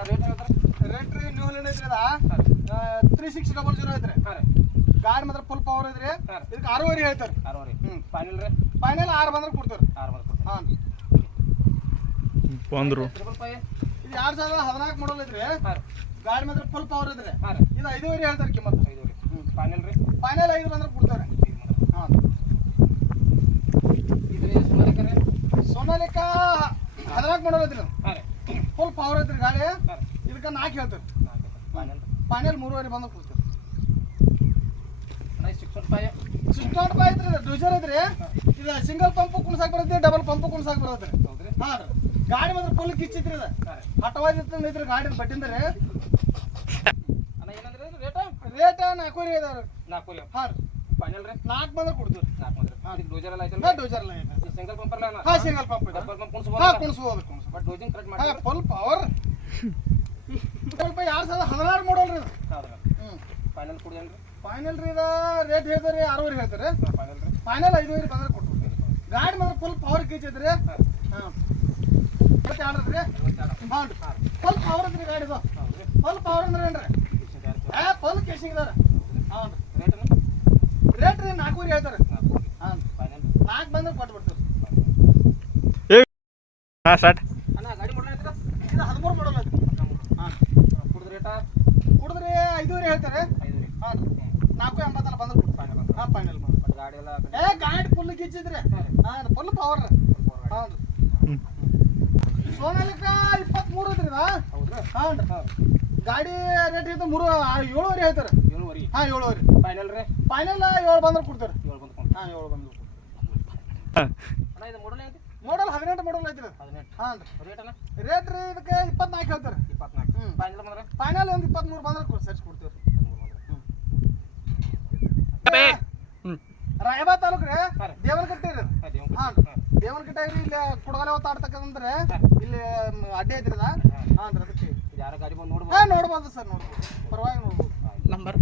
Rate ರೀ new Holland ಐತ್ರಿ ಅದ? ತ್ರೀ ಸಿಕ್ಸ್ ಡಬಲ್ ಜೀರೋ ಐತ್ರಿ ಹಾಂ. ಗಾಡಿ ಮಾತ್ರ ಫುಲ್ ಪವರ್ ಐತ್ರಿ ಇದಕ್ಕೆ ಆರೂವರೆ ಹೇಳ್ತಾರೆ. ಆರೂವರೆ. ಹ್ಞೂ ಫೈನಲ್ ರೀ ಫೈನಲ್ ಆರು ಬಂದ್ರೆ ಕೊಡ್ತಾರೆ. ಆರು ಹಾಂ. ಬಂದರು. ಇದು ಎರಡು ಸಾವಿರದ ಹದಿನಾಲ್ಕು ಮಾಡಲ್ ಐತ್ರಿ ಗಾಡಿ ಮಾತ್ರ ಫುಲ್ ಪವರ್ ಐತ್ರಿ ಹಾಂ ರೀ. ಇದು ಐದೂವರೆ ಹೇಳ್ತಾರೆ ಕಿಮ್ಮತ್ತು. ಐದು ಹ್ಞೂ ಫೈನಲ್ ರೀ? ಫೈನಲ್ ಐದು ಬಂದ್ರೆ ಕೊಡ್ತಾರೆ. ಹಾಂ. ಸೋನಾಲಿಕ ಹದಿನಾಲ್ಕು ಮಾಡಲ್ ಐತ್ರಿ ಹಾಂ ರೀ. ಫುಲ್ ಪವರ್ ಐತ್ರಿ ಗಾಡಿ. ಇದಕ್ಕ ರೀ. ನಾಲ್ಕು ಹೇಳ್ತೀರಿ ಫೈನಲ್ ಮೂರುವರೆ ಬಂದು ಕೊಡ್ತೀವಿ ನೈಸ್ ಸಿಕ್ಸ್ ಒನ್ ಫೈ ಬೈ ಐತ್ರಿ ಡೂಜರ್ ಐತ್ರಿ. ಇದು ಸಿಂಗಲ್ ಪಂಪ್ ಕುಣಸಾಕ್ ಬರುತ್ತೆ ಡಬಲ್ ಪಂಪ್ ಕುಣಸಾಕ್ ಬರುತ್ತೆ. ರೀ ಹಾಂ ರೀ. ಗಾಡಿ ಮಾತ್ರ ಫುಲ್ ಕಿಚ್ಚಿತ್ರಿ ಇದು. ಹಾಂ ರೀ. ಹಠವಾಗಿ ಐತ್ರಿ ಗಾಡಿ ಬಟ್ಟಿಂದ ಏನಂದ್ರೆ ರೇಟ ರೇಟ್ ನಾಲ್ಕೂವರೆ ಇದಾವ್ರಿ ನಾಲ್ಕು ರೀ ಹಾಂ ರೀ. ಫೈನಲ್ ರೀ ನಾಲ್ಕು ಬಂದ್ರೆ ಕೊಡ್ತೀವಿ ನಾಲ್ಕು ಮಂದಿ ಹಾಂ ಡೋಜರ್ ಎಲ್ಲ ಐತೆ ಐತಲ್ಲ ಎಲ್ಲ ಐತೆ ಸಿಂಗಲ್ ಪಂಪ್ ಹಾಂ ಸಿಂಗಲ್ ಪಂಪ್ ಡಬಲ್ ಪಂಪ್ ಕುಣಿಸ್ಬೋದು ಕುಣಿಸ್ಬೋದು. ಬಟ್ ಡೋಜಿಂಗ್ ಕರೆಕ್ಟ್ ಮಾಡಿ ಫುಲ್ ಪವರ್ ಸ್ವಲ್ಪ ಎರಡು ಸಾವಿರದ ಹದಿನಾರು ಮಾಡಲ್ ರೀ ಫೈನಲ್ ಕೊಡ್ದೇನ್ರಿ? ಫೈನಲ್ ರೀ ಇದು ರೇಟ್ ಹೇಳ್ತಾರೆ ಆರೂವರೆ ಹೇಳ್ತಾರೆ ಫೈನಲ್ ರೀ. ಫೈನಲ್ ಐದುವರೆ ಬಂದ್ರೆ ಕೊಟ್ಬಿಡ್ತೀರಿ ಗಾಡಿ ಮಾತ್ರ ಫುಲ್ ಪವರ್ ಕಿಚ್ ಐತ್ರಿ. ಹಾಂ. ಹಾಂ. ರೀ ಫುಲ್ ಪವರ್ ಐತ್ರಿ ಗಾಡಿದು ಫುಲ್ ಪವರ್ ಅಂದ್ರೆ ಏನ್ರಿ? ಏ ಫುಲ್ ಕೇಸಿಂಗ್ ಇದಾರೆ ಹಾಂ ರೇಟ್ ರೀ ರೇಟ್ ರೀ ನಾಲ್ಕೂವರೆ ಹೇಳ್ತಾರೆ ಹಾಂ. ಫೈನಲ್ ನಾಲ್ಕು ಬಂದ್ರೆ ಕೊಟ್ಬಿಡ್ತೀವಿ ಹಾಂ ಸ್ಟಾರ್ಟ್ ಅಣ್ಣ ಗಾಡಿ ಮಾಡಲ ಐತ್ರ ಇದು ಹದಿಮೂರು ಮಾಡಲ್ ಹಾಂ. ಕುಡಿದ ರೇಟ ಕುಡಿದ್ರೆ ಐದೂವರೆ ಹೇಳ್ತಾರೆ. ಐದು ರೀ ಹಾಂ ರೀ ನಾಲ್ಕು ಎಂಬತ್ತಲ್ಲ ಬಂದ್ರೆ. ಫೈನಲ್ ಹಾಂ ಫೈನಲ್ ಬಂದು ಬಟ್ ಗಾಡಿ ಎಲ್ಲ ಏ ಗಾಡಿ ಫುಲ್ ಗಿಜ್ಜಿದ್ರೆ. ಹಾಂ ಫುಲ್ ಪವರ್ ಹಾಂ ಸೋನಾಲಿಕ ಇಪ್ಪತ್ತ್ಮೂರು ಐತ್ರಿ ಹಾ ಹೌದ್ರಾ ಹಾಂ ರೀ ಹಾಂ. ಗಾಡಿ ರೇಟ್ ಐತೆ ಮೂರು ಏಳುವರೆ ಹೇಳ್ತಾರೆ. ಏಳುವರೆ. ಹಾಂ ಏಳುವರೆ. ಫೈನಲ್ ರೀ? ಫೈನಲ್ ಏಳು ಬಂದ್ರೆ ಕೊಡ್ತಾರೆ. ಏಳು ಬಂದ್ಕೊಂಡು ಹಾಂ ಏಳು ಇದು ಮಾಡಲ್ ಹದಿನೆಂಟು ಮಾಡಲ್ ಐತ್ರಿ ಹದಿನೆಂಟು. ಹಾಂ ರೀ ರೇಟ್ ರೇಟ್ ರೀ ಇದಕ್ಕೆ ಇಪ್ಪತ್ನಾಲ್ಕು ಹೇಳ್ತಾರೆ ಇಪ್ಪತ್ನಾಲ್ಕು. ಫೈನಲ್ ಬಂದ್ರೆ? ಫೈನಲ್ ಒಂದು ಇಪ್ಪತ್ತ್ಮೂರು ಬಂದ್ರೆ ಸರ್ಚ್ ಕೊಡ್ತೀವಿ ಹ್ಞೂ ರಾಯಬಾ ತಾಲೂಕು ರೀ. ದೇವನಕಟ್ಟೆ ರೀ ಹಾಂ ದೇವ್ ದೇವನಕಟ್ಟೆ ರೀ ಇಲ್ಲಿ ಕುಡಗಲೆ ಹೊತ್ತಾಡ್ತಕ್ಕಂದ್ರೆ ಇಲ್ಲಿ ಅಡ್ಡಿ ಐತ್ರಿ ಅದ. ಹಾಂ. ರೀ ಅದಕ್ಕೆ. ಇದು ಯಾರ ಗಾಡಿ ಬಂದು ನೋಡ್ಬೋದು ಹಾಂ ನೋಡ್ಬೋದು. ಸರ್ ನೋಡ್ಬೋದು. ಪರವಾಗಿ ನೋಡ್ಬೋದು. ನಂಬರ್